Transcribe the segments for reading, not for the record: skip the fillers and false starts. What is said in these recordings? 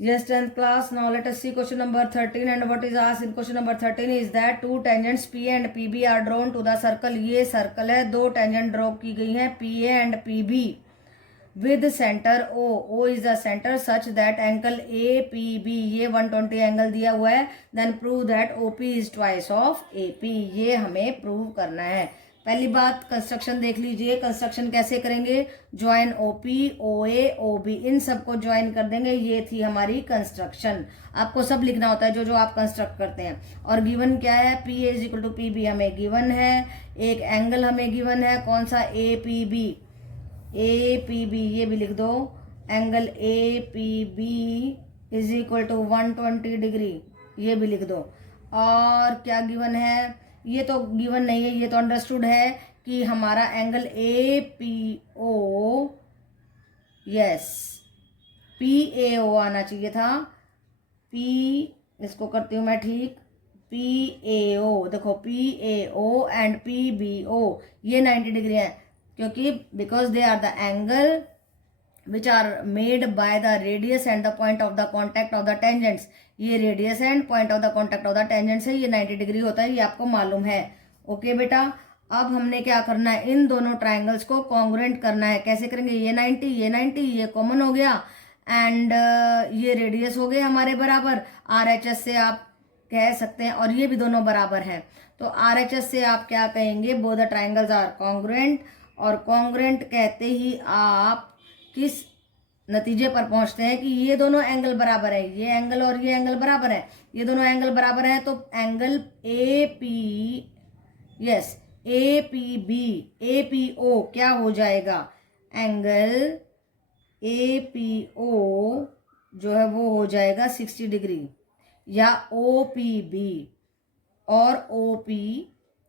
Yes, 10th class. Now let us see question number 13, and what is asked in question number 13 is that two tangents P and PB are drawn to the circle. ये circle है, दो tangent draw की गई हैं PA and PB with center O. O is the center such that angle APB, ये 120 angle दिया हुआ है. Then prove that OP is twice of AP. ये हमें प्रूव करना है. पहली बात कंस्ट्रक्शन देख लीजिए. कंस्ट्रक्शन कैसे करेंगे? ज्वाइन ओपी, ओए, ओबी, इन सबको ज्वाइन कर देंगे. ये थी हमारी कंस्ट्रक्शन. आपको सब लिखना होता है जो जो आप कंस्ट्रक्ट करते हैं. और गिवन क्या है? P A is equal to P B हमें गिवन है. एक एंगल हमें गिवन है. कौन सा? A P B. A P B ये भी लिख दो. Angle A P B is equal to 120 degree, ये भी लिख दो. और क्या गिवन है? ये तो गिवन नहीं है, ये तो अंडरस्टूड है कि हमारा angle A P O, yes, P A O आना चाहिए था. पी, इसको करती हूँ मैं ठीक. पी ए ओ, देखो P A O and P B O ये 90 डिग्री है, क्योंकि because they are the angle which are made by the radius and the point of the contact of the tangents. ये radius and point of the contact of the tangents है. ये 90 degree होता है, ये आपको मालूम है. ओके बेटा, अब हमने क्या करना है? इन दोनों ट्राइंगल्स को कॉन्ग्रुएंट करना है. कैसे करेंगे? ये 90, ये 90, ये कॉमन हो गया एंड ये रेडियस हो गए हमारे बराबर. RHS से आप कह सकते हैं, और ये भी दोनों बराबर हैं. तो RHS से आप क्या कहेंगे? Both the triangles are congruent. और कॉन्ग्रुएंट कहते ही आप किस नतीजे पर पहुंचते हैं कि ये दोनों एंगल बराबर है. ये एंगल और ये एंगल बराबर है. ये दोनों एंगल बराबर है, तो angle A P, yes, A P B, A P O क्या हो जाएगा? एंगल ए पी ओ जो है वो हो जाएगा 60 डिग्री. या ओ पी बी और ओ पी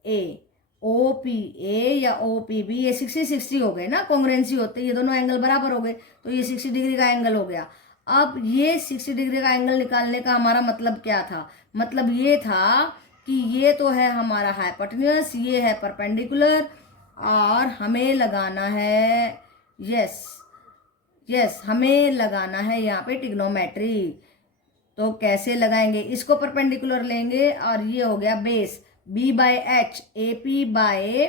ए, ओ पी ए या ओ पी बी, ये 60-60 हो गए ना, कॉन्ग्रुएंसी होते, ये दोनों एंगल बराबर हो गए, तो ये 60 डिग्री का एंगल हो गया. अब ये 60 डिग्री का एंगल निकालने का हमारा मतलब क्या था? मतलब ये था कि ये तो है हमारा हाइपोटेन्यूस, ये है परपेंडिकुलर, और हमें लगाना है, यस यस, हमें लगाना है यहाँ पे ट्रिग्नोमेट्री. तो कैसे लगाएंगे? इसको परपेंडिकुलर लेंगे और ये हो गया base. B by H, A P by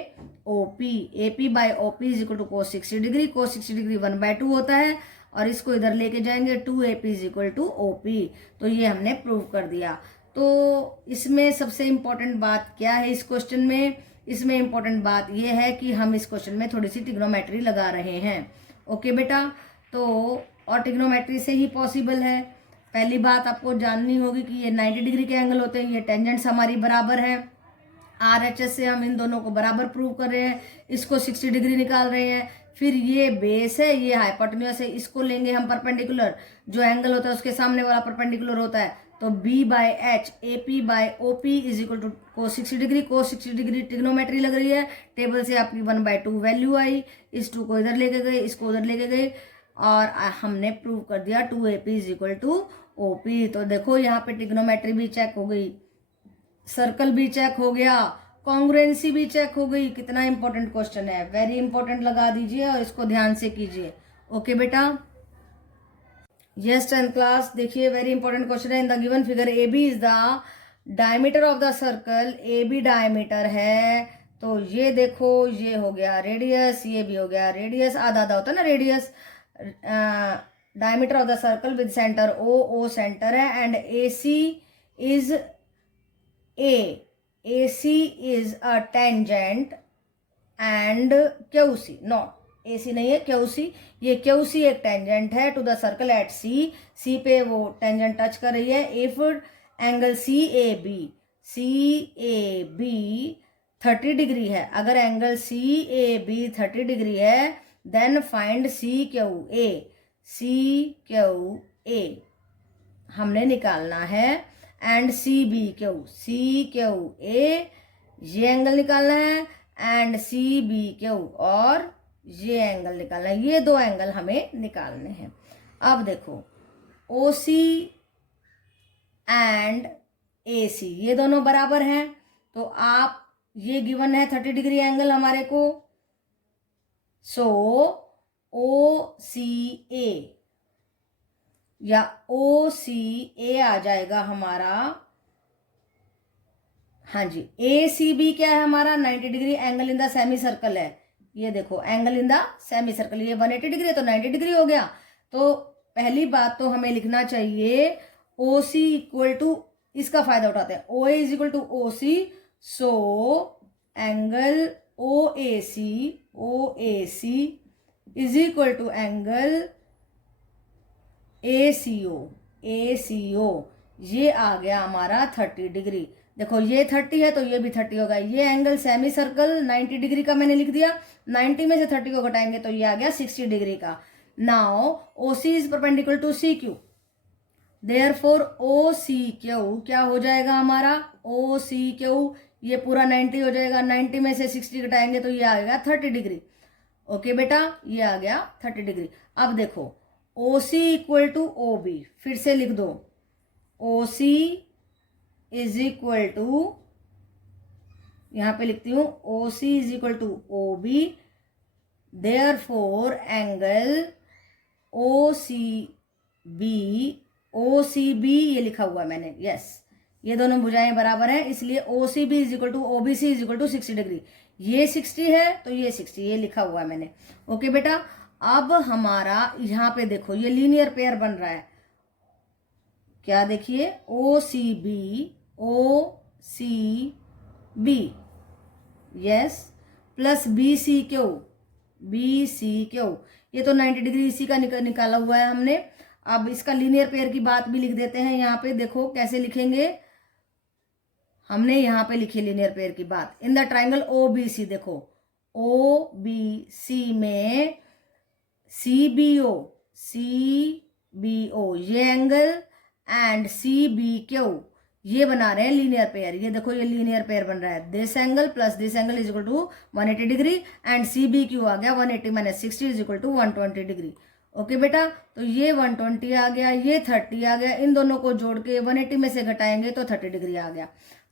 O P, A P by O P is equal to cos 60 degree. Cos 60 degree 1/2 होता है, और इसको इधर लेके जाएंगे 2AP is equal to OP. तो ये हमने प्रूव कर दिया. तो इसमें सबसे इम्पोर्टेंट बात क्या है इस क्वेश्चन में? इसमें इम्पोर्टेंट बात ये है कि हम इस क्वेश्चन में थोड़ी सी ट्रिग्नोमेट्री लगा रहे हैं. ओके बेटा, तो और ट्रिग्नोमेट्री से ही पॉसिबल है. पहली बात आपको जाननी होगी कि ये 90 डिग्री के एंगल होते हैं, ये टेंजेंट्स हमारी बराबर हैं. RHS से हम इन दोनों को बराबर प्रूव कर रहे हैं. इसको 60 डिग्री निकाल रहे हैं. फिर ये बेस है, ये हाइपोटेन्यूस है, इसको लेंगे हम परपेंडिकुलर. जो एंगल होता है उसके सामने वाला परपेंडिकुलर होता है. तो B by H, A P by O P is equal to cos 60 degree. Cos 60 degree trigonometry लग रही है. टेबल से आपकी 1/2 वैल्यू आई. इस 2 को इधर लेके गए, इसको उधर लेके गए, और हमने प्रूव कर दिया 2AP is equal to OP. तो देखो यहाँ पे ट्रिग्नोमेट्री भी चेक हो गई, सर्कल भी चेक हो गया, कॉन्ग्रुएंसी भी चेक हो गई. कितना इंपॉर्टेंट क्वेश्चन है, वेरी इंपॉर्टेंट लगा दीजिए और इसको ध्यान से कीजिए. ओके बेटा, यस 10th क्लास. देखिए वेरी इंपॉर्टेंट क्वेश्चन है. In the given figure A B is the diameter of the circle. A B diameter है, तो ये देखो ये हो गया रेडियस, ये भी हो गया रेडियस. आधा आधा होता है ना radius. Diameter of the circle with centre O, O centre है, and A C is AC is a tangent and QC, not AC नहीं है, QC. ये QC एक टेंजेंट है to the circle at C पे वो टेंजेंट टच कर रही है. इफ एंगल CAB 30 डिग्री है, अगर एंगल CAB 30 डिग्री है, देन फाइंड CQA हमने निकालना है. एंड CQA ये एंगल निकालना है, एंड CBQ और ये एंगल निकालना है. ये दो एंगल हमें निकालने हैं. अब देखो OC एंड AC ये दोनों बराबर हैं, तो आप ये गिवन है 30 डिग्री एंगल हमारे को. सो OCA या ओ सी ए आ जाएगा हमारा, हाँ जी, ए सी बी क्या है हमारा 90 degree angle in the semi circle है। ये देखो angle in the semi circle, ये 180 डिग्री है तो 90 डिग्री हो गया। तो पहली बात तो हमें लिखना चाहिए ओ सी इक्वल टू, इसका फायदा उठाते हैं, O A is equal to O C, so angle O A C is equal to angle A C O, ये आ गया हमारा 30 डिग्री। देखो ये 30 है तो ये भी 30 होगा। ये एंगल सेमी सर्कल 90 डिग्री का मैंने लिख दिया, 90 में से 30 को घटाएंगे तो ये आ गया 60 डिग्री का। Now O C is perpendicular to C Q, therefore O C Q क्या हो जाएगा हमारा, ओ सी क्यू ये पूरा 90 हो जाएगा, 90 में से 60 घटाएंगे तो ये आ गया 30 डिग्री। ओके बेटा, ये आ गया 30 डिग्री। अब देखो O C equal to O B, फिर से लिख दो, O C is equal to, यहां पे लिखती हूं O C is equal to O B, therefore angle O C B ये लिखा हुआ है मैंने, यस, ये दोनों भुजाएं बराबर हैं, इसलिए O C B is equal to O B C is equal to 60 degree. ये 60 है तो ये 60, ये लिखा हुआ है मैंने। ओके बेटा, अब हमारा यहां पे देखो ये लीनियर पेयर बन रहा है, क्या देखिए, O C B yes, plus B C Q, ये तो 90 डिग्री इसी का निकाला हुआ है हमने। अब इसका लीनियर पेयर की बात भी लिख देते हैं यहाँ पे, देखो कैसे लिखेंगे, हमने यहाँ पे लिखी लीनियर पेयर की बात। In the triangle O B C, देखो ओ बी सी में सी बी ओ ये angle and C B Q ये बना रहे हैं लीनियर पेयर। ये देखो ये लीनियर पेयर बन रहा है, this angle plus this angle is equal to 180 degree and C B Q आ गया 180 minus 60 is equal to 120 degree. Okay बेटा, तो ये 120 आ गया, ये 30 आ गया, इन दोनों को जोड़ के 180 में से घटाएंगे तो 30 डिग्री आ गया।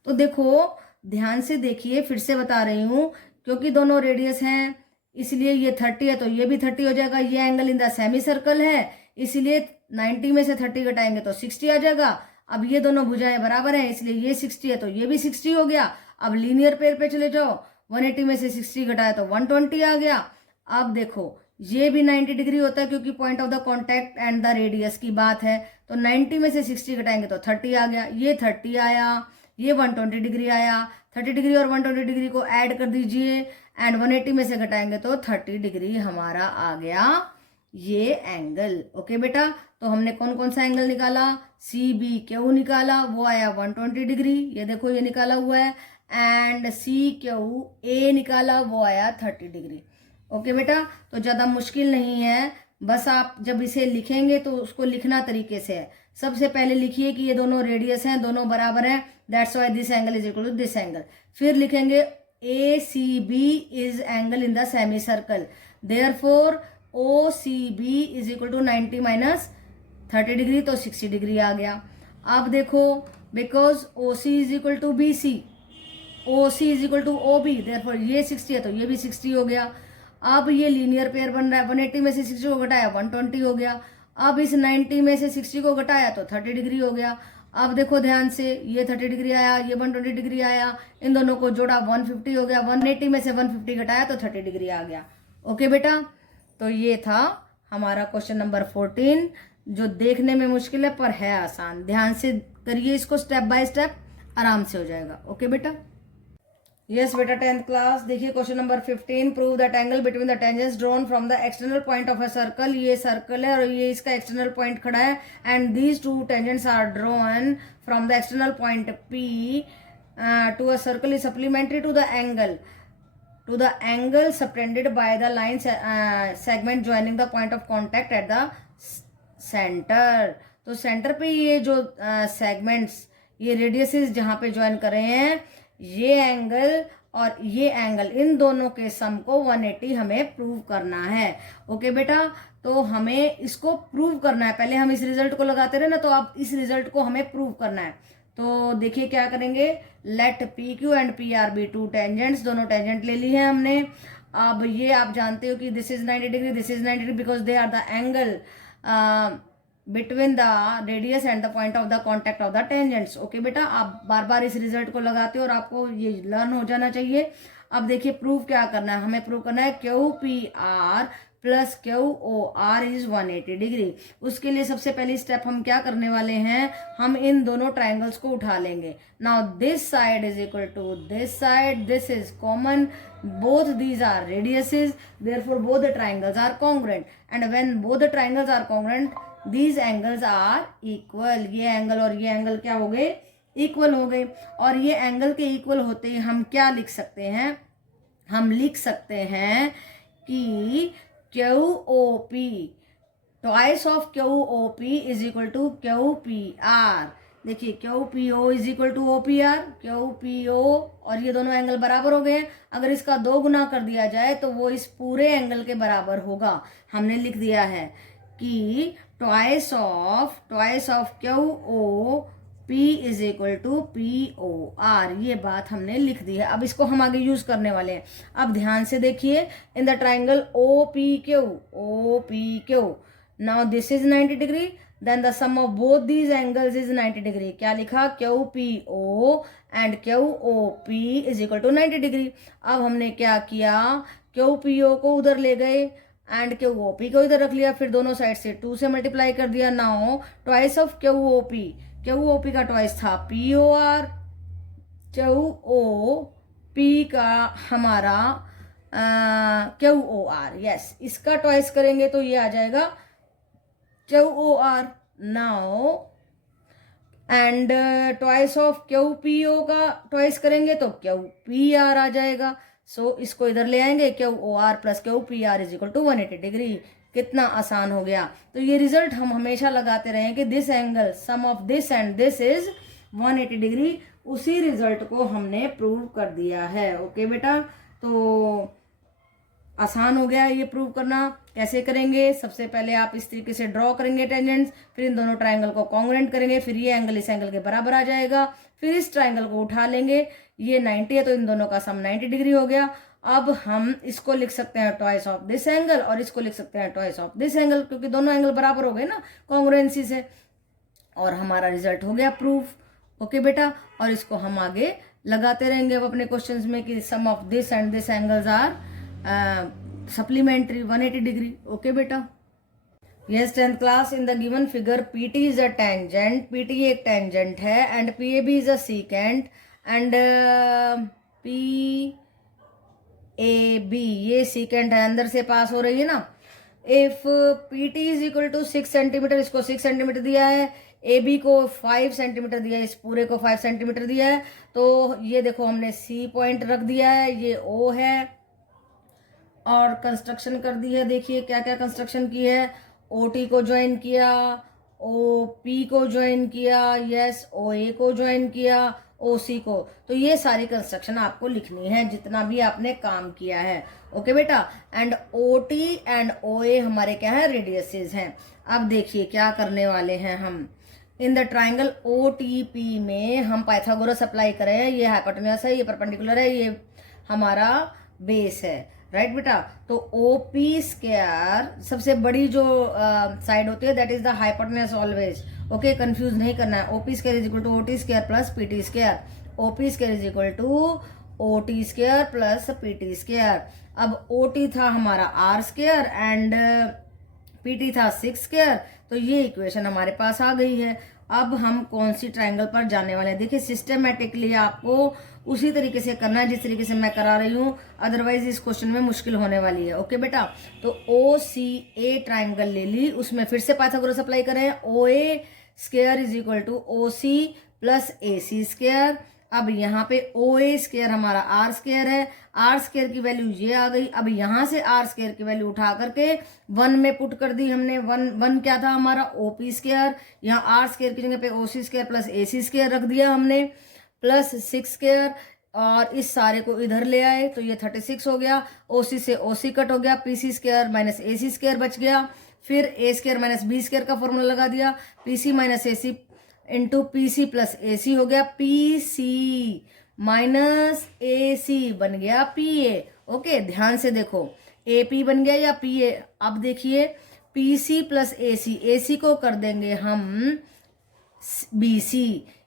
तो देखो ध्यान से देखिए, फिर से बता रही हूं, क्योंकि दोनों रेडियस हैं इसलिए ये 30 है तो ये भी 30 हो जाएगा। ये angle in the semi circle है इसलिए 90 में से 30 घटाएंगे तो 60 आ जाएगा। अब ये दोनों भुजाएं बराबर हैं इसलिए ये 60 है तो ये भी 60 हो गया। अब लीनियर पेयर पे चले जाओ, 180 में से 60 घटाया तो 120 आ गया। अब देखो ये भी 90 डिग्री होता है क्योंकि point of the contact and the radius की बात है, तो 90 में से 60 घटाएंगे तो 30 आ गया। ये 30 आया, ये 120 डिग्री आया, 30 डिग्री और 120 डिग्री को ऐड कर दीजिए एंड 180 में से घटाएंगे तो 30 डिग्री हमारा आ गया ये एंगल। ओके बेटा, तो हमने कौन कौन सा एंगल निकाला, सी बी क्यू निकाला, वो आया 120 डिग्री, ये देखो ये निकाला हुआ है, एंड सी क्यू ए निकाला, वो आया 30 डिग्री। ओके बेटा, तो ज़्यादा मुश्किल नहीं है, बस आप जब इसे लिखेंगे तो उसको लिखना तरीके से है। सबसे पहले लिखिए कि ये दोनों रेडियस हैं, दोनों बराबर हैं, that's why this angle is equal to this angle. फिर लिखेंगे A C B is angle in the semicircle, therefore O C B is equal to 90 minus 30 degree तो 60 डिग्री आ गया। अब देखो because O C is equal to B C, O C is equal to O B, therefore ये 60 है तो ये भी 60 हो गया। अब ये लीनियर पेयर बन रहा है, 180 में से 60 को घटाया 120 हो गया। अब इस 90 में से 60 को घटाया तो 30 डिग्री हो गया। अब देखो ध्यान से, ये 30 डिग्री आया, ये 120 डिग्री आया, इन दोनों को जोड़ा 150 हो गया, 180 में से 150 घटाया तो 30 डिग्री आ गया। ओके बेटा, तो ये था हमारा क्वेश्चन नंबर 14, जो देखने में मुश्किल है पर है आसान। ध्यान से करिए इसको, स्टेप बाय स्टेप, आराम से हो जाएगा। ओके बेटा, यस बेटा 10th क्लास, देखिए question number 15, prove that angle between the tangents drawn from the external point of a circle, ये सर्कल है और ये इसका एक्सटर्नल पॉइंट खड़ा है, and these two tangents are drawn from the external point P to a circle is supplementary to the angle subtended by the line segment joining the point of contact at the center। तो centre पे ये जो segments, ये radiuses जहां पे join कर रहे हैं, ये एंगल और ये एंगल, इन दोनों के सम को 180 हमें प्रूव करना है। ओके बेटा, तो हमें इसको प्रूव करना है। पहले हम इस रिजल्ट को लगाते रहे ना, तो अब इस रिजल्ट को हमें प्रूव करना है। तो देखिए क्या करेंगे, let P Q and P R be two tangents, दोनों टेंजेंट ले ली है हमने। अब ये आप जानते हो कि this is 90 degree, this is 90 degree, because they are the angle between the radius and the point of the contact of the tangents. Okay बेटा, आप बार बार इस रिजल्ट को लगाते हो और आपको ये लर्न हो जाना चाहिए। अब देखिए प्रूव क्या करना है, हमें प्रूव करना है Q P R plus Q O R is 180 degree. उसके लिए सबसे पहली स्टेप हम क्या करने वाले हैं, हम इन दोनों ट्राइंगल्स को उठा लेंगे। Now this side is equal to this side, this is common, both these are radiuses, therefore both the triangles are congruent, and when both the triangles are congruent these angles are equal। ये angle और ये angle क्या हो गए, equal हो गए। और ये एंगल के इक्वल होते ही हम क्या लिख सकते हैं, हम लिख सकते हैं कि Q O P twice of Q O P is equal to Q P R. देखिए Q P O is equal to O P R, Q P O, और ये दोनों एंगल बराबर हो गए हैं। अगर इसका 2 गुना कर दिया जाए तो वो इस पूरे एंगल के बराबर होगा। हमने लिख दिया है कि twice of Q O P is equal to P O R, ये बात हमने लिख दी है। अब इसको हम आगे यूज करने वाले हैं। अब ध्यान से देखिए, in the triangle O P Q, now this is 90 degree, then the sum of both these angles is 90 degree। क्या लिखा, QPO and QOP is equal to 90 degree। अब हमने क्या किया, QPO को उधर ले गए एंड QOP को इधर रख लिया, फिर दोनों साइड से 2 से मल्टीप्लाई कर दिया। नाउ ट्वाइस ऑफ QOP का ट्वाइस था POR, QOP का हमारा QOR, यस, इसका ट्वाइस करेंगे तो ये आ जाएगा QOR now, and twice of QPO का ट्वाइस करेंगे तो QPR आ जाएगा। सो इसको इधर ले आएंगे, QOR plus QPR is equal to 180 degree. कितना आसान हो गया। तो ये रिजल्ट हम हमेशा लगाते रहे कि this angle sum of this and this is 180 degree. उसी रिजल्ट को हमने प्रूव कर दिया है। ओके बेटा, तो आसान हो गया ये प्रूव करना। कैसे करेंगे, सबसे पहले आप इस तरीके से ड्रॉ करेंगे टेंजेंट्स, फिर इन दोनों ट्राइंगल को कॉन्ग्रुएंट करेंगे, फिर ये एंगल इस एंगल के बराबर आ जाएगा, फिर इस ट्राइंगल को उठा लेंगे, ये 90 है तो इन दोनों का सम 90 डिग्री हो गया। अब हम इसको लिख सकते हैं ट्वाइस ऑफ दिस एंगल और इसको लिख सकते हैं ट्वाइस ऑफ दिस एंगल, क्योंकि दोनों एंगल बराबर हो गए ना कॉन्ग्रुएंसी से, और हमारा रिजल्ट हो गया प्रूफ। ओके बेटा, और इसको हम आगे लगाते रहेंगे अब अपने क्वेश्चंस में कि sum of this and this angles are supplementary 180 degree। okay beta, yes 10th class, in the given figure PT is a tangent, PT एक tangent है, and PAB is a secant, and PAB ये secant है, अंदर से पास हो रही है ना। if PT is equal to 6 centimetre, इसको 6 सेंटीमीटर दिया है, AB को 5 सेंटीमीटर दिया है, इस पूरे को 5 सेंटीमीटर दिया है, तो ये देखो हमने C पॉइंट रख दिया है, ये O है, और कंस्ट्रक्शन कर दी है। देखिए क्या क्या कंस्ट्रक्शन की है, OT को ज्वाइन किया, OP को ज्वाइन किया, यस, OA को ज्वाइन किया, OC को। तो ये सारी कंस्ट्रक्शन आपको लिखनी है जितना भी आपने काम किया है। ओके बेटा, एंड OT एंड OA हमारे क्या है, रेडियसेस हैं। अब देखिए क्या करने वाले हैं हम, इन द ट्राइंगल OTP में हम पाइथागोरस अप्लाई करें। ये हाइपोटेन्यूज है, ये परपेंडिकुलर है, ये हमारा बेस है, राइट बेटा। तो OP स्क्वायर सबसे बड़ी जो साइड होती है, that is the hypotenuse always. Okay, confuse नहीं करना है। OP square is equal to OT square plus PT square, OP square is equal to OT square plus PT square. अब OT था हमारा R स्क्वायर एंड PT था 6 square, तो ये equation हमारे पास आ गई है। अब हम कौन सी ट्राइंगल पर जाने वाले हैं, देखिए सिस्टमेटिकली आपको उसी तरीके से करना है जिस तरीके से मैं करा रही हूँ, अदरवाइज इस क्वेश्चन में मुश्किल होने वाली है। ओके बेटा, तो OCA ट्राइंगल ले ली, उसमें फिर से पाइथागोरस अप्लाई करें। OA square is equal to OC plus AC square. अब यहाँ पे OA स्क्वायर हमारा R स्क्वायर है, R स्क्वायर की वैल्यू ये आ गई। अब यहाँ से R स्क्वायर की वैल्यू उठा करके 1 में पुट कर दी हमने। 1 क्या था हमारा, OP स्क्वायर, यहाँ R स्क्वायर की जगह पे OC square plus AC square रख दिया हमने, प्लस 6 स्क्वायर, और इस सारे को इधर ले आए तो ये 36 हो गया। OC से OC कट हो गया, PC square minus AC square बच गया। फिर A square minus B square का फॉर्मूला लगा दिया, PC minus AC into PC plus AC हो गया, PC माइनस AC बन गया PA। ओके, ध्यान से देखो, AP बन गया या PA। अब देखिए PC प्लस AC, AC को कर देंगे हम BC।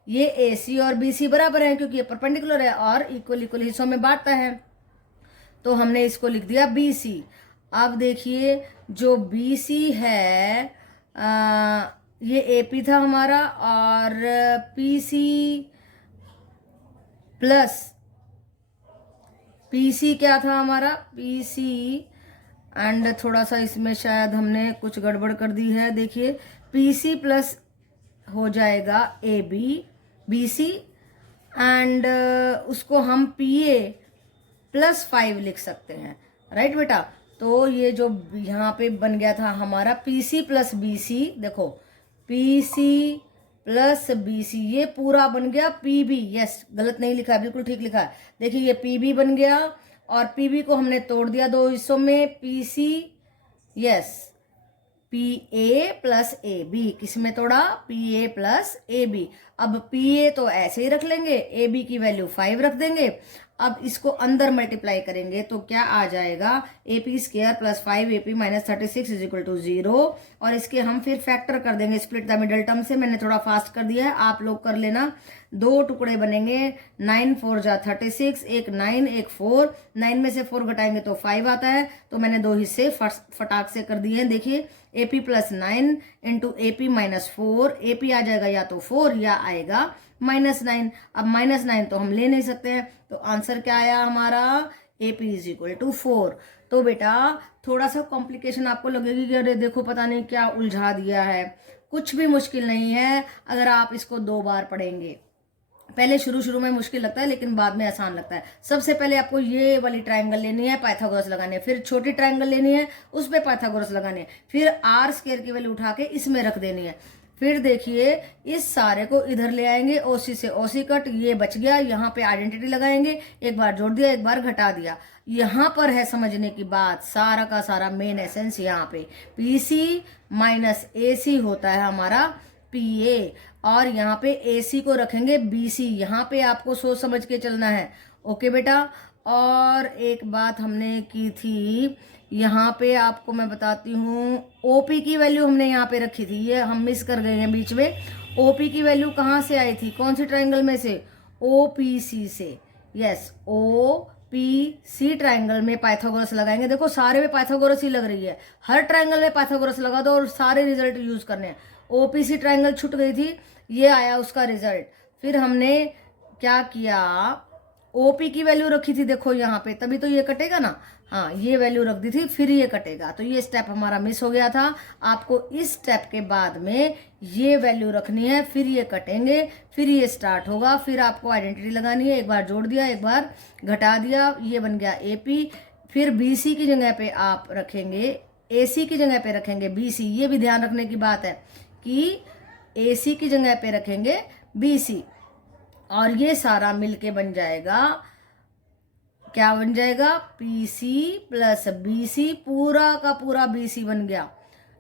ये AC और BC बराबर है क्योंकि ये परपेंडिकुलर है और इक्वल इक्वल हिस्सों में बांटता है, तो हमने इसको लिख दिया BC। अब देखिए जो BC है ये AP था हमारा, और PC प्लस PC क्या था हमारा, PC एंड थोड़ा सा इसमें शायद हमने कुछ गड़बड़ कर दी है। देखिए PC प्लस हो जाएगा AB BC एंड उसको हम PA प्लस 5 लिख सकते हैं, राइट बेटा। तो ये जो यहाँ पे बन गया था हमारा PC प्लस BC, देखो PC प्लस BC, ये पूरा बन गया PB। यस, गलत नहीं लिखा है, बिल्कुल ठीक लिखा है। देखिए ये PB बन गया और PB को हमने तोड़ दिया दो हिस्सों में, PC, yes, PA plus AB, किसमें तोड़ा, PA प्लस AB। अब PA तो ऐसे ही रख लेंगे, AB की वैल्यू 5 रख देंगे। अब इसको अंदर मल्टीप्लाई करेंगे तो क्या आ जाएगा, AP square plus 5AP minus 36 is equal to 0, और इसके हम फिर फैक्टर कर देंगे स्प्लिट द मिडल टर्म से। मैंने थोड़ा फास्ट कर दिया है, आप लोग कर लेना। 2 टुकड़े बनेंगे, 9 4 जा 36, एक 9 एक 4, 9 में से 4 घटाएंगे तो 5 आता है, तो मैंने 2 हिस्से फटाक से कर दिए हैं। देखिए AP plus 9 into AP minus 4, AP आ जाएगा या तो 4 या आएगा -9। अब -9 तो हम ले नहीं सकते हैं, तो आंसर क्या आया हमारा, AP इज इक्वल टू 4। तो बेटा थोड़ा सा कॉम्प्लिकेशन आपको लगेगी कि अरे देखो पता नहीं क्या उलझा दिया है, कुछ भी मुश्किल नहीं है अगर आप इसको 2 बार पढ़ेंगे। पहले शुरू में मुश्किल लगता है लेकिन बाद में आसान लगता है। सबसे पहले आपको ये वाली ट्रायंगल लेनी है, पाइथागोरस लगाने है, फिर छोटी ट्रायंगल लेनी है, उस पर पाइथागोरस लगाने है, फिर आर स्क्वायर की वैल्यू उठा के इसमें रख देनी है। फिर देखिए इस सारे को इधर ले आएंगे, OC से OC कट, ये बच गया, यहाँ पे आइडेंटिटी लगाएंगे, एक बार जोड़ दिया एक बार घटा दिया। यहाँ पर है समझने की बात, सारा का सारा मेन एसेंस यहाँ पे PC माइनस AC होता है हमारा PA, और यहाँ पे AC को रखेंगे BC। यहाँ पे आपको सोच समझ के चलना है, ओके बेटा। और एक बात हमने की थी यहाँ पे, आपको मैं बताती हूँ, OP की वैल्यू हमने यहाँ पे रखी थी, ये हम मिस कर गए हैं बीच में। OP की वैल्यू कहाँ से आई थी, कौन सी ट्राइंगल में से, OPC से। यस, OPC ट्राइंगल में पाइथागोरस लगाएंगे। देखो सारे में पाइथागोरस ही लग रही है, हर ट्राइंगल में पाइथागोरस लगा दो और सारे रिजल्ट यूज करने हैं। OPC ट्राइंगल छूट गई थी, ये आया उसका रिजल्ट। फिर हमने क्या किया, OP की वैल्यू रखी थी, देखो यहाँ पे, तभी तो ये कटेगा ना, हाँ ये वैल्यू रख दी थी फिर ये कटेगा, तो ये स्टेप हमारा मिस हो गया था। आपको इस स्टेप के बाद में ये वैल्यू रखनी है, फिर ये कटेंगे, फिर ये स्टार्ट होगा, फिर आपको आइडेंटिटी लगानी है, एक बार जोड़ दिया एक बार घटा दिया, ये बन गया AP। फिर BC की जगह पे आप रखेंगे, AC की जगह पे रखेंगे BC। ये भी ध्यान रखने की बात है कि AC की जगह पे रखेंगे BC, और ये सारा मिलके बन जाएगा, क्या बन जाएगा, PC प्लस BC, पूरा का पूरा BC बन गया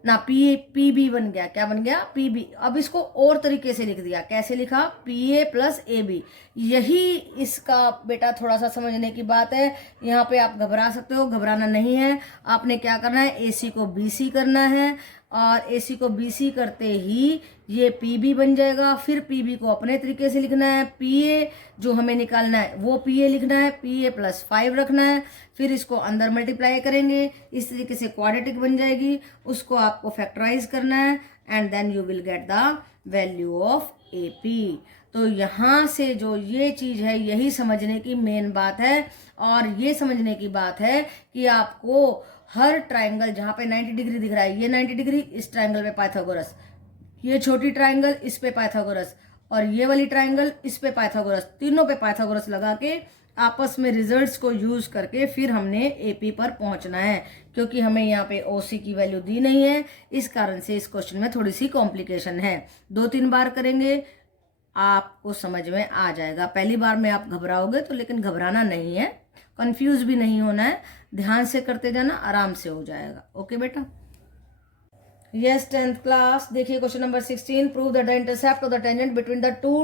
ना, PB बन गया, क्या बन गया, PB। अब इसको और तरीके से लिख दिया, कैसे लिखा, PA प्लस AB। यही इसका बेटा थोड़ा सा समझने की बात है, यहाँ पे आप घबरा सकते हो, घबराना नहीं है। आपने क्या करना है, AC को BC करना है, और AC को BC करते ही ये PB बन जाएगा। फिर PB को अपने तरीके से लिखना है, PA जो हमें निकालना है वो PA लिखना है, PA प्लस 5 रखना है, फिर इसको अंदर मल्टीप्लाई करेंगे, इस तरीके से क्वाड्रेटिक बन जाएगी, उसको आपको फैक्टराइज करना है, and then you will get the value of AP। तो यहाँ से जो ये चीज है यही समझने की मेन बात है, और ये समझने की बात है कि आपको हर ट्राइंगल जहाँ पे 90 डिग्री दिख रहा है, ये 90 डिग्री, इस ट्राइंगल पे पाइथागोरस, ये छोटी ट्राइंगल इस पे पाइथागोरस, और ये वाली ट्राइंगल इस पे पाइथागोरस, तीनों पे पाइथागोरस लगा के आपस में रिजल्ट्स को यूज करके फिर हमने AP पर पहुंचना है। क्योंकि हमें यहाँ पे OC की वैल्यू दी नहीं है, इस कारण से इस क्वेश्चन में थोड़ी सी कॉम्प्लिकेशन है। 2-3 बार करेंगे आपको समझ में आ जाएगा। पहली बार में आप घबराओगे तो, लेकिन घबराना नहीं है, कंफ्यूज भी नहीं होना है, ध्यान से करते जाना, आराम से हो जाएगा। ओके बेटा। यस 10th क्लास, देखिए question number 16, prove that the intercept of the tangent between the two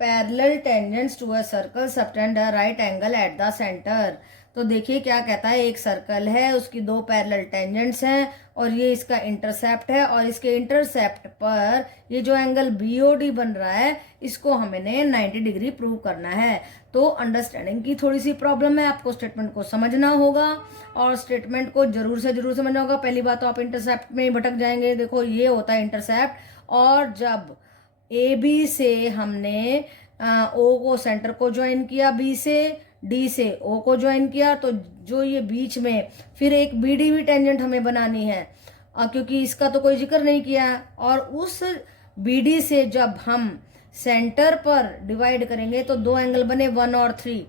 parallel tangents to a circle subtend a right angle at the centre. तो देखिए क्या कहता है, एक सर्कल है, उसकी दो पैरेलल टेंजेंट्स हैं और ये इसका इंटरसेप्ट है, और इसके इंटरसेप्ट पर ये जो एंगल बीओडी बन रहा है इसको हमें 90 डिग्री प्रूव करना है। तो अंडरस्टैंडिंग की थोड़ी सी प्रॉब्लम है, आपको स्टेटमेंट को समझना होगा और स्टेटमेंट को जरूर से जरूर समझना होगा। पहली बात तो आप इंटरसेप्ट में ही भटक जाएंगे। देखो ये होता है इंटरसेप्ट, और जब ए बी से हमने ओ को सेंटर को ज्वाइन किया, बी से डी से ओ को ज्वाइन किया, तो जो ये बीच में फिर एक बी डी भी टेंजेंट हमें बनानी है, क्योंकि इसका तो कोई जिक्र नहीं किया है। और उस बी डी से जब हम सेंटर पर डिवाइड करेंगे तो दो एंगल बने 1 और 3,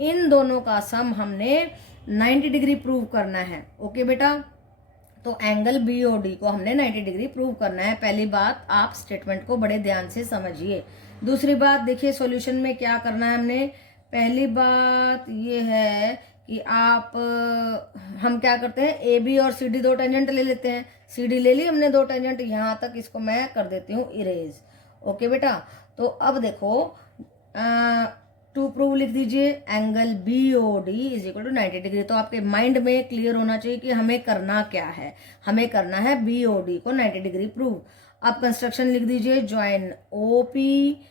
इन दोनों का सम हमने 90 डिग्री प्रूव करना है। ओके बेटा, तो एंगल बीओडी को हमने 90 डिग्री प्रूव करना है। पहली बात आप स्टेटमेंट को बड़े ध्यान से समझिए। दूसरी बात देखिए सॉल्यूशन में क्या करना है हमने। पहली बात ये है कि हम क्या करते हैं, ए बी और सी डी दो टेंजेंट ले लेते हैं। सी डी ले ली हमने दो टेंजेंट, यहाँ तक इसको मैं कर देती हूँ इरेज। ओके बेटा, तो अब देखो टू प्रूव लिख दीजिए, angle B O D is equal to 90 degree. तो आपके माइंड में क्लियर होना चाहिए कि हमें करना क्या है। हमें करना है बी ओ डी को 90 डिग्री प्रूव। अब कंस्ट्रक्शन लिख दीजिए, join O P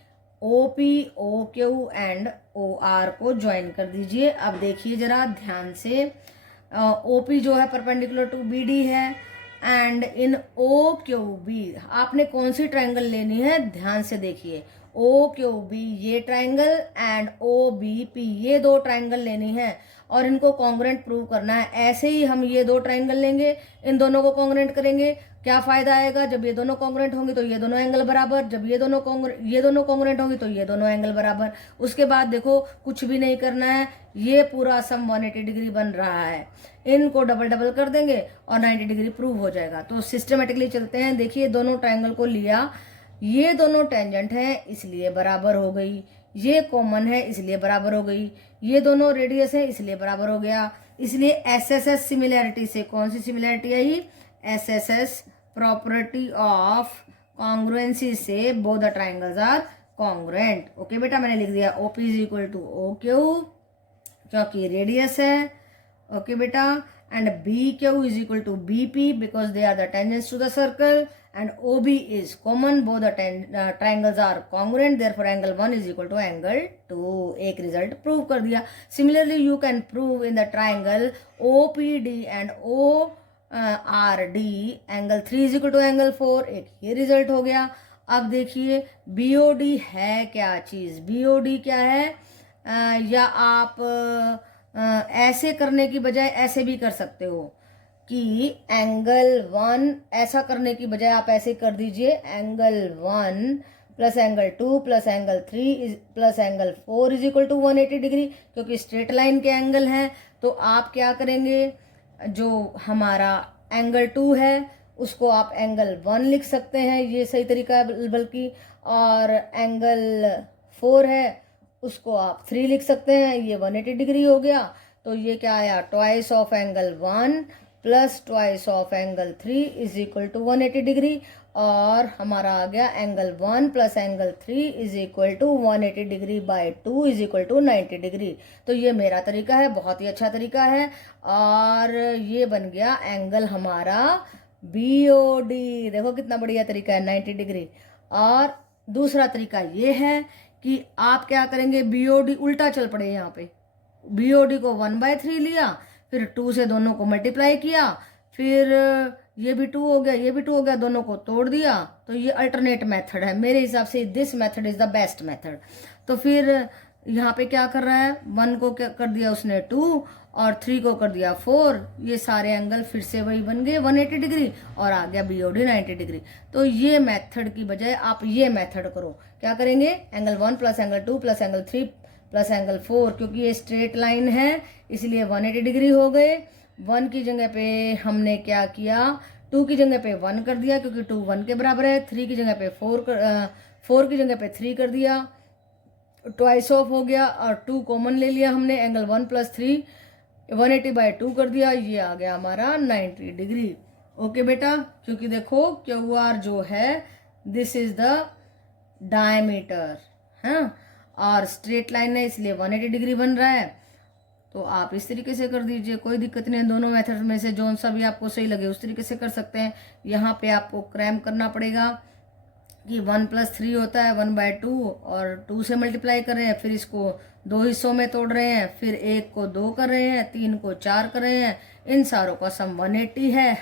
O Q and O R को ज्वाइन कर दीजिए। अब देखिए जरा ध्यान से, ओ पी जो है परपेंडिकुलर टू बी डी है, and in O Q B आपने कौन सी ट्रायंगल लेनी है, ध्यान से देखिए। ओ क्यू बी ये triangle and O B P ये दो ट्रायंगल लेनी है और इनको कॉन्ग्रुएंट प्रूव करना है। ऐसे ही हम ये दो ट्रायंगल लेंगे, इन दोनों को कॉन्ग्रुएंट करेंगे। क्या फायदा आएगा, जब ये दोनों कॉन्ग्रुएंट होंगे तो ये दोनों एंगल बराबर, जब ये दोनों कॉन्ग्रुएंट होंगे तो ये दोनों एंगल बराबर। उसके बाद देखो कुछ भी नहीं करना है, ये पूरा सम 180 डिग्री बन रहा है। इनको डबल डबल कर देंगे और 90 डिग्री प्रूव हो जाएगा। तो सिस्टमेटिकली चलते हैं। देखिए दोनों ट्रायंगल को लिया, ये दोनों टेंजेंट हैं इसलिए बराबर हो गई, ये कॉमन है इसलिए बराबर हो गई, ये दोनों रेडियस है इसलिए बराबर हो गया। इसलिए एसएसएस सिमिलैरिटी से कौन सी सिमिलैरिटी आई, एसएसएस प्रॉपर्टी ऑफ कॉन्ग्रुएंसी से both the triangles are congruent. Okay बेटा, मैंने लिख दिया OP is equal to O Q क्योंकि रेडियस है। ओके बेटा, and BQ is equal to BP because they are the tangents to the circle, and OB is common, both the triangles are congruent, therefore angle 1 is equal to angle 2। एक result prove कर दिया। Similarly you can prove in the triangle OPD and ORD angle 3 is equal to angle 4। एक ये result हो गया। अब देखिए BOD है क्या चीज़, BOD क्या है, या आप ऐसे करने की बजाय ऐसे भी कर सकते हो कि एंगल 1 ऐसा करने की बजाय आप ऐसे कर दीजिए, angle 1 plus angle 2 plus angle 3 plus angle 4 is equal to 180 degree, क्योंकि स्ट्रेट लाइन के एंगल हैं। तो आप क्या करेंगे, जो हमारा एंगल 2 है उसको आप एंगल 1 लिख सकते हैं, ये सही तरीका है बल्कि, और एंगल 4 है उसको आप 3 लिख सकते हैं, ये 180 डिग्री हो गया। तो ये क्या आया, twice of angle 1 plus twice of angle 3 is equal to 180 degree, और हमारा आ गया angle 1 plus angle 3 is equal to 180 degree by 2 is equal to 90 degree. तो ये मेरा तरीका है, बहुत ही अच्छा तरीका है, और ये बन गया एंगल हमारा BOD। देखो कितना बढ़िया तरीका है, 90 डिग्री। और दूसरा तरीका ये है कि आप क्या करेंगे, BOD उल्टा चल पड़े, यहाँ पे BOD को 1/3 लिया, फिर 2 से दोनों को मल्टीप्लाई किया, फिर ये भी 2 हो गया, ये भी 2 हो गया, दोनों को तोड़ दिया। तो ये अल्टरनेट मेथड है, मेरे हिसाब से this method is the best method. तो फिर यहाँ पे क्या कर रहा है, 1 को क्या कर दिया उसने 2 और 3 को कर दिया 4, ये सारे एंगल फिर से वही बन गए 180 डिग्री और आ गया BOD 90 डिग्री। तो ये मेथड की बजाय आप ये मेथड करो, क्या करेंगे, angle 1 plus angle 2 plus angle 3 plus angle 4, क्योंकि ये स्ट्रेट लाइन है इसलिए 180 डिग्री हो गए। 1 की जगह पे हमने क्या किया, 2 की जगह पे 1 कर दिया क्योंकि 2 1 के बराबर है, 3 की जगह पे 4 की जगह पे 3 कर दिया, ट्वाइस ऑफ हो गया, और 2 कॉमन ले लिया हमने, एंगल 1 प्लस 3 180/2 कर दिया, ये आ गया हमारा 90 डिग्री। ओके बेटा, क्योंकि देखो QR जो है दिस इज द डायमीटर, हाँ, और स्ट्रेट लाइन है इसलिए 180 डिग्री बन रहा है। तो आप इस तरीके से कर दीजिए, कोई दिक्कत नहीं है। दोनों मेथड में से जो सा भी आपको सही लगे उस तरीके से कर सकते हैं। यहाँ पे आपको क्रैम करना पड़ेगा कि 1+3 होता है 1/2 और 2 से मल्टीप्लाई कर रहे हैं, फिर इसको 2 हिस्सों में तोड़ रहे हैं, फिर 1 को 2 कर रहे हैं, 3 को 4 कर रहे हैं, इन सारों का सम 180 है।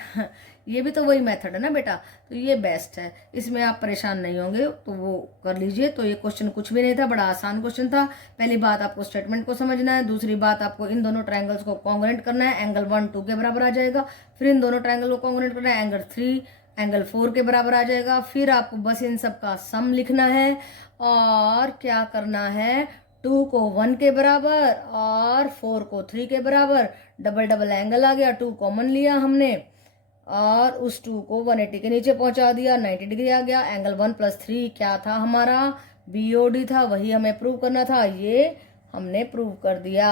ये भी तो वही मेथड है ना बेटा, तो ये बेस्ट है, इसमें आप परेशान नहीं होंगे, तो वो कर लीजिए। तो ये क्वेश्चन कुछ भी नहीं था, बड़ा आसान क्वेश्चन था। पहली बात आपको स्टेटमेंट को समझना है, दूसरी बात आपको इन दोनों ट्रायंगल्स को कॉन्ग्रुएंट करना है। एंगल 1 2 के बराबर आ जाएगा, फिर इन दोनों ट्रायंगल को कॉन्ग्रुएंट करना है, एंगल 3 एंगल 4 के बराबर आ जाएगा। फिर आपको बस इन सब का सम लिखना है और क्या करना है, 2 को 1 के बराबर और 4 को 3 के बराबर, डबल डबल एंगल आ गया, 2 कॉमन लिया हमने और उस 2 को 180 के नीचे पहुंचा दिया, 90 डिग्री आ गया। एंगल 1+3 क्या था हमारा, BOD था, वही हमें प्रूव करना था, ये हमने प्रूव कर दिया,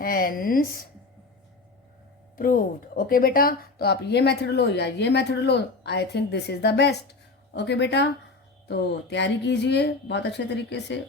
हेंस प्रूव्ड। ओके बेटा, तो आप ये मेथड लो या ये method low, I think this is the best. Okay बेटा, तो तैयारी कीजिए बहुत अच्छे तरीके से।